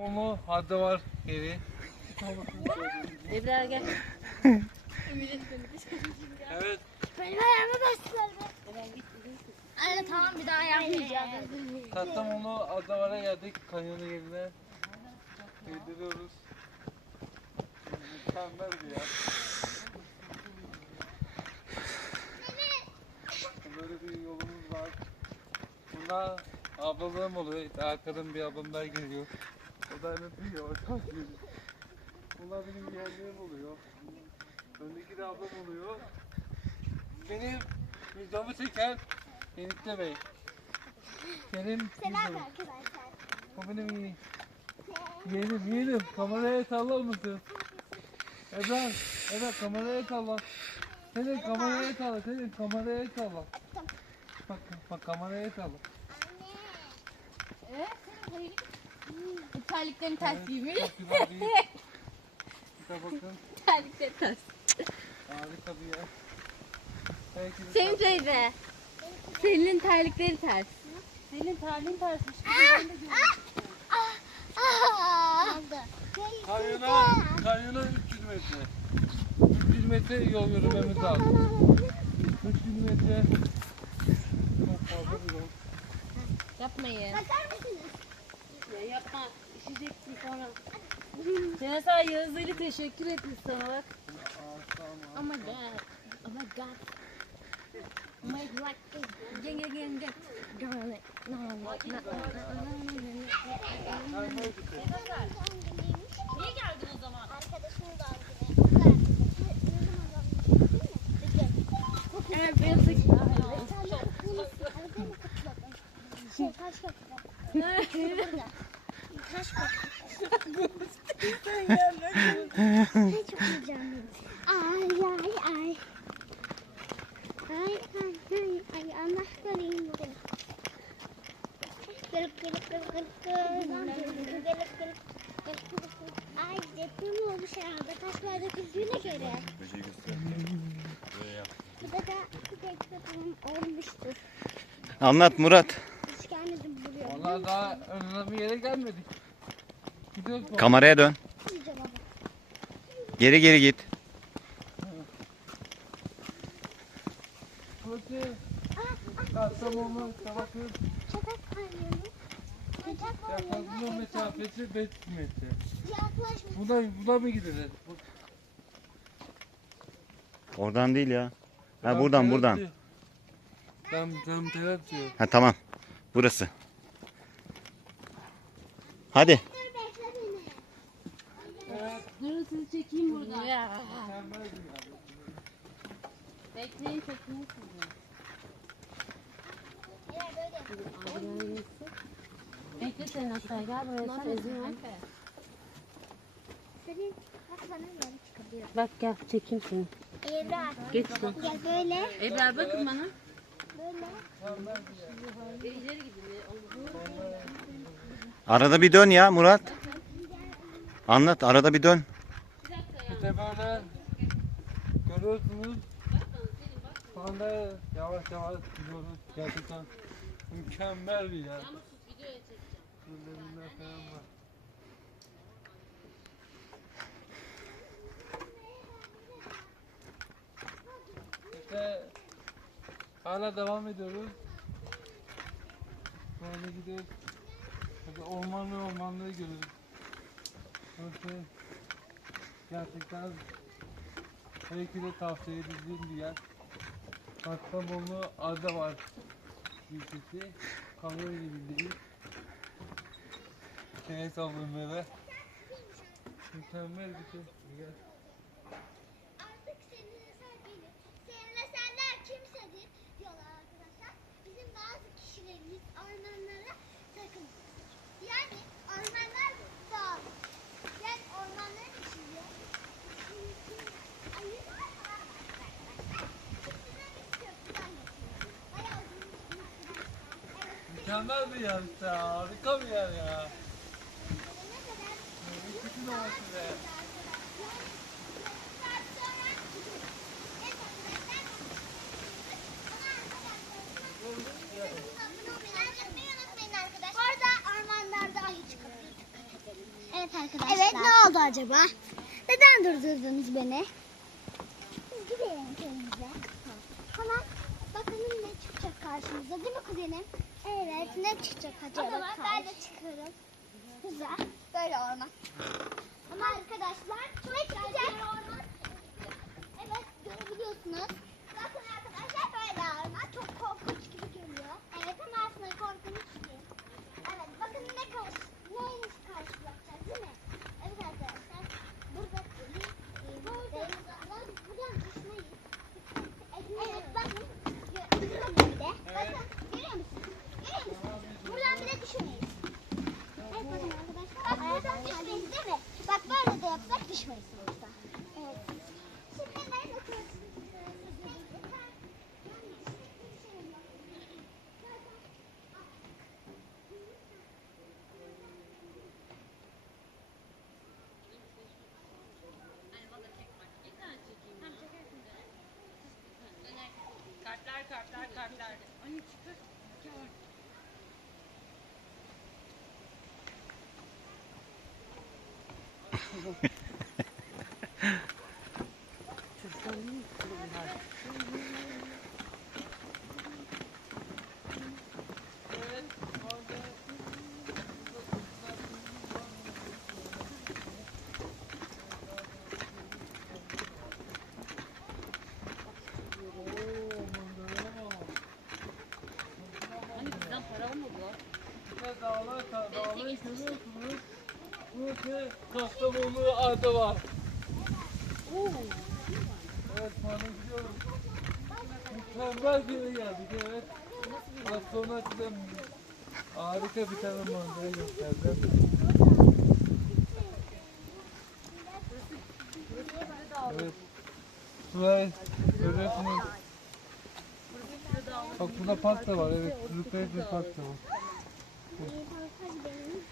Onu haddi var geri. Ebrar gel. Evet. Benim ayağımı bastılar be. Anne tamam bir daha yapmayacağım. Kastamonu Adavar'a geldik. Kanyonu yerine. Gidiyoruz. Mükemmel bir yer. Böyle bir yolumuz var. Bunda ablalığım oluyor. Arkadan bir ablam daha geliyor. O da öyle diyor. Bunlar benim yeğenlerim oluyor. Öndeki de ablam oluyor. Benim videomu çeken Enişte Bey. Benim Selam videom. arkadaşlar. O benim. Yeğenim yeğenim kameraya sallar mısın? Ebrar, Ebrar kameraya salla. Senin kameraya salla, senin kameraya salla. Bak, bak kameraya salla. Bu terliklerin ters giymiş. Bir de bakın Terlikleri ters. harika bir yer. Belki de Senin teyze. Senin terlikleri ters. Senin terliğin tersmiş. Aldı. Kanyona, kanyona 300 metre. 300 metre yol yürümemiz lazım. 300 metre. Çok fazla bir yol. Yapmayın. Bakar mısınız? Ya yapma. Üşüyeceksin sonra. Sana Yağız Ali teşekkür etmiş sana bak. Oh my god. Oh my god. Oh my god. Gel gel gel gel. Gel. No, no, no, no, Niye geldin o zaman? Arkadaşımın doğum günü. Evet benim sıkıntı. Şey taş köprü. Burada. Taş köprü. Ay çok heyecanlıyım. Ay ay ay. Ay ay ay ay Allah koruyun beni. Gırıp gırıp gırıp gırıp gırıp gırıp gırıp gırıp Ay deprem olmuş herhalde. Taşlar döküldüğüne göre. Bu da deprem olmuştur. Anlat Murat. Hiç gelmedim buraya. Vallahi daha önüne bir yere gelmedik. Gidiyoruz bu. Kameraya dön. Geri geri git. Burası Kastamonu, Tabakır, Çatak kanyonu. Çatak yaklaşma kanyonu. mesafesi 5 metre. Yaklaşmış. Buna, buna mı gidilir? Bu- Oradan değil ya. Ha buradan buradan. Tam, tam teras diyor. Ha tamam. Burası. Hadi. Dur bekle beni. Evet, Durun sizi çekeyim burada. Ya. Bekleyin çekeyim sizi. Bekle sen aşağı gel buraya sen ezin Senin bak gel çekeyim seni. Ebrar. Geç sen. Gel böyle. Ebrar bakın bana. Böyle. Arada bir dön ya Murat. Anlat arada bir dön. İşte böyle görüyorsunuz. Şu anda yavaş yavaş gidiyoruz. Gerçekten mükemmel bir yer. Şuralarında falan var. İşte hala devam ediyoruz. Böyle gidiyoruz. Hadi ormanlı ormanlığı görüyoruz. Burası gerçekten de tavsiye edildiğim bir yer. Kastamonu Arda var ilçesi. Kamyon gibideyiz. Şeye savunmaları. Mükemmel bir şey. Kimsedir diyorlar arkadaşlar. Bizim bazı kişilerimiz ormanlara takım. Yani ormanlar doğal. Yani ormanların içinde ayılar var. Üstüne bir köprüden geçiyor. Bayağı uzun bir köprüden. Mükemmel bir yer işte. Harika bir yer ya. ne kadar İkisi de olsun be. Bu arada ormanlarda ayı çıkabilir. Evet arkadaşlar. Evet ne oldu acaba? Neden durdurdunuz beni? Gidelim köyümüze. Hemen bakalım ne çıkacak karşımıza değil mi kuzenim? Evet ne çıkacak acaba? O zaman ben de çıkarım. Güzel. Böyle orman. Ama arkadaşlar ne çıkacak? Evet görebiliyorsunuz. Bakın arkadaşlar böyle orman. Çok korkunç gibi geliyor. Evet ama aslında korkunç değil. Evet bakın ne karşı, neymiş karşılaşacağız değil mi? Evet arkadaşlar. Burada buradan buradan düşmeyiz. Evet bakın. Bakın bir de. Bakın görüyor musunuz? Görüyor musunuz? Buradan bile düşmeyiz. Evet bakın arkadaşlar. Bak buradan düşmeyiz değil mi? Bak böyle de yapsak düşmeyiz sonuçta. Evet. Şimdi nereye bakıyorsunuz? Kartlar kartlar kartlar. Anne çıkar. Anne bizden para almadı lan. Ya dağlar, dağları görüyorsunuz. Burası Kastamonu adı var. Evet tanışıyorum. Mükemmel bir yere geldik evet. Az sonra size harika bir tane manzara göstereceğim. Evet. Şurayı görüyorsunuz. Bak burada park da var evet. İçin park da var.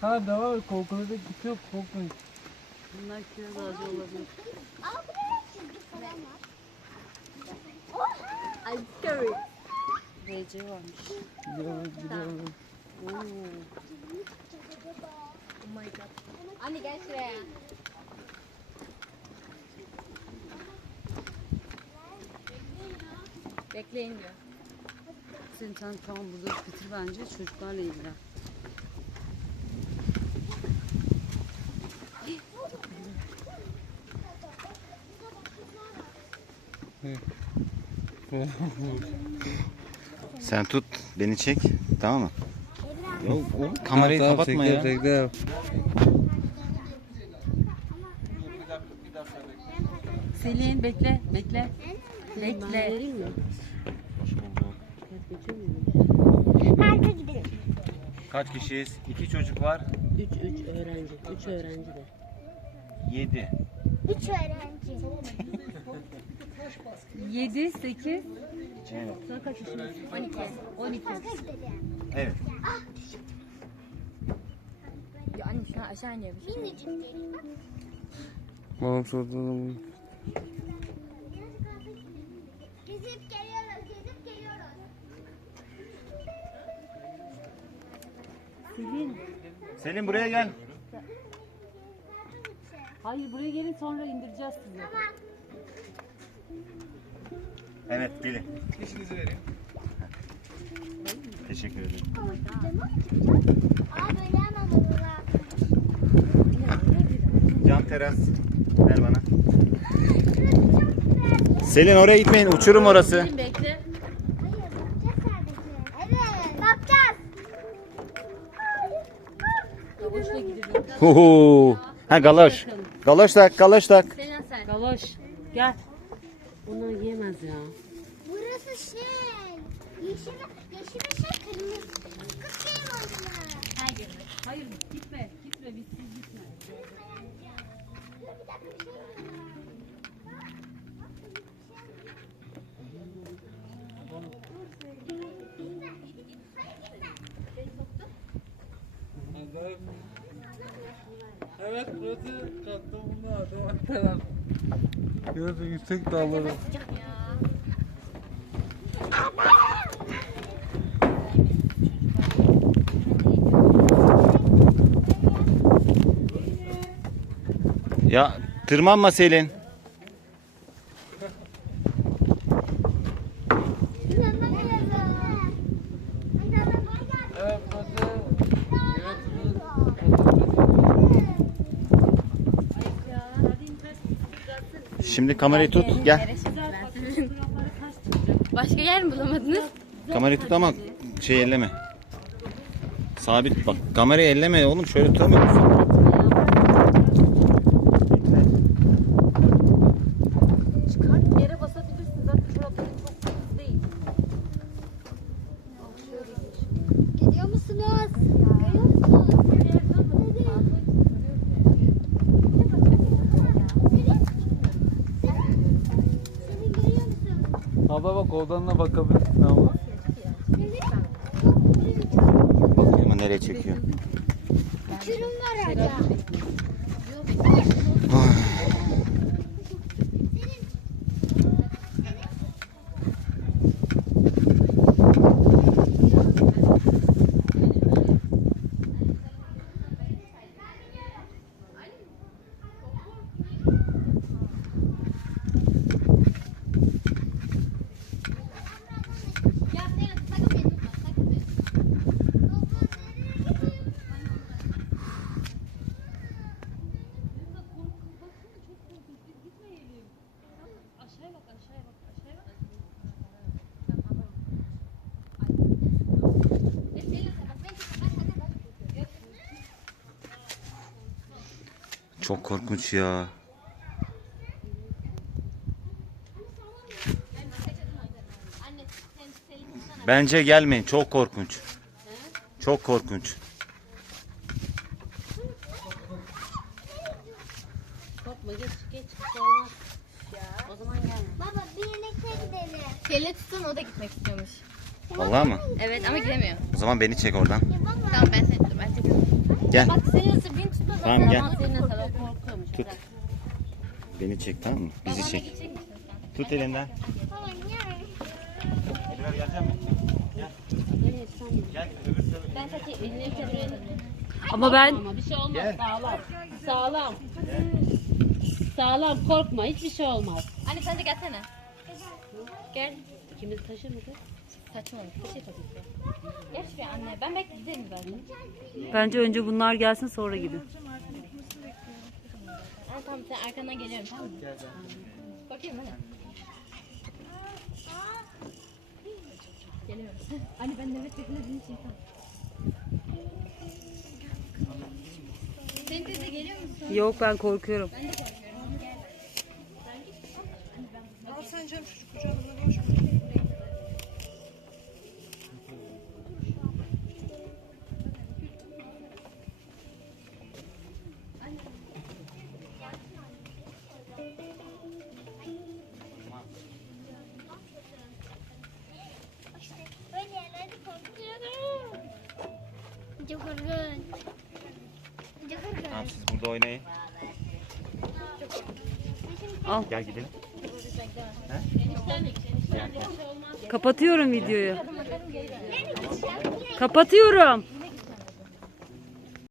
Ha devam et. Git yok. Korkmayın. Bunlar kiraz ağacı olabilir. Aa burada ne çizgi falan var? Oha! Ay scary. VC varmış. Gidelim gidelim. Oo. Oh my god. Anne gel şuraya. Bekleyin diyor. Sen sen tamam burada bitir bence çocuklarla ilgilen. Sen tut beni çek tamam mı? Yok oğlum kamerayı Tamam, kapatma ya. çektim. Selin bekle bekle. Bekle. Gidelim. Kaç kişiyiz? İki çocuk var. 3 3 öğrenci. 3 öğrenci de. Yedi. Üç öğrenci. 7, 8, Evet. sonra kaç yaşındasın? 12. 12. Parka gidelim. Evet. Ya anne şu an aşağı iniyor. Minicik değil. Bak. Babam sordu. Gezip geliyoruz, gezip geliyoruz. Selin. Selim buraya gel. Hayır buraya gelin sonra indireceğiz sizi. Tamam. Evet gelin. İşinizi vereyim. Teşekkür ederim. Cam teras. Ver bana. Selin oraya gitmeyin. Uçurum orası. Selin bekle. Hayır bakacağız sadece. Evet. Bakacağız. Kavuşla gidelim. Huhu. Ha galoş. Galoş tak, galoş tak. Galoş gel. Onlar yiyemez ya. Burası şey. Yeşil, yeşil şey kırmızı. Kız değil mi onlar? Hayır. Hayır gitme gitme biz siz gitme. Bir dakika bir şey var. Evet burası var. Teras. Görüyorsun yüksek dağları. Ya tırmanma Selin. Şimdi kamerayı tut. Gel. Başka yer mi bulamadınız? Kamerayı tut ama şey elleme. Sabit bak. Kamerayı elleme oğlum. Şöyle tutamıyor musun? Çıkart yere basabilirsin. Zaten şuraları çok temiz değil. Görüyor musunuz? Görüyor musunuz? Senin görüyor musun? Bak odanına bakabilirsin abla. Bakıyor ama nereye çekiyor. Uçurum var orada. Çok korkunç ya. Bence gelmeyin. Çok korkunç. Çok korkunç. Korkma geç geç. Bir şey olmaz. O zaman gelme. Baba birlikte gidelim. Kelle tutun o da gitmek istiyormuş. Vallahi mı? Evet ama gidemiyor. O zaman beni çek oradan. Tamam ben seni ben çekiyorum. Gel. Bak seni zaten. Tamam, gel. Tut. Beni çek tamam mı? Bizi çek. Tut elinden. Gelecek. Gel öbür tarafa. Ben. Elini. Ama ben Ama bir şey olmaz. Gel. Sağlam. Sağlam. Sağlam korkma. Hiçbir şey olmaz. Anne sen de gelsene. Gel. İkimiz taşır mı kız? Saçmalık. Bir şey tabii ki. Gel şuraya anne. Ben belki giderim zaten. bence önce bunlar gelsin sonra gidin. Anne tamam sen arkandan geliyorum tamam mı? Bakayım hadi. Geliyorum. Anne ben nefes beklemediğim için tamam. Senin teyze geliyor musun? Yok ben korkuyorum. İşte Çok korkunç. Çok korkunç. Tamam siz burada oynayın. Gel gidelim. Kapatıyorum videoyu. Kapatıyorum.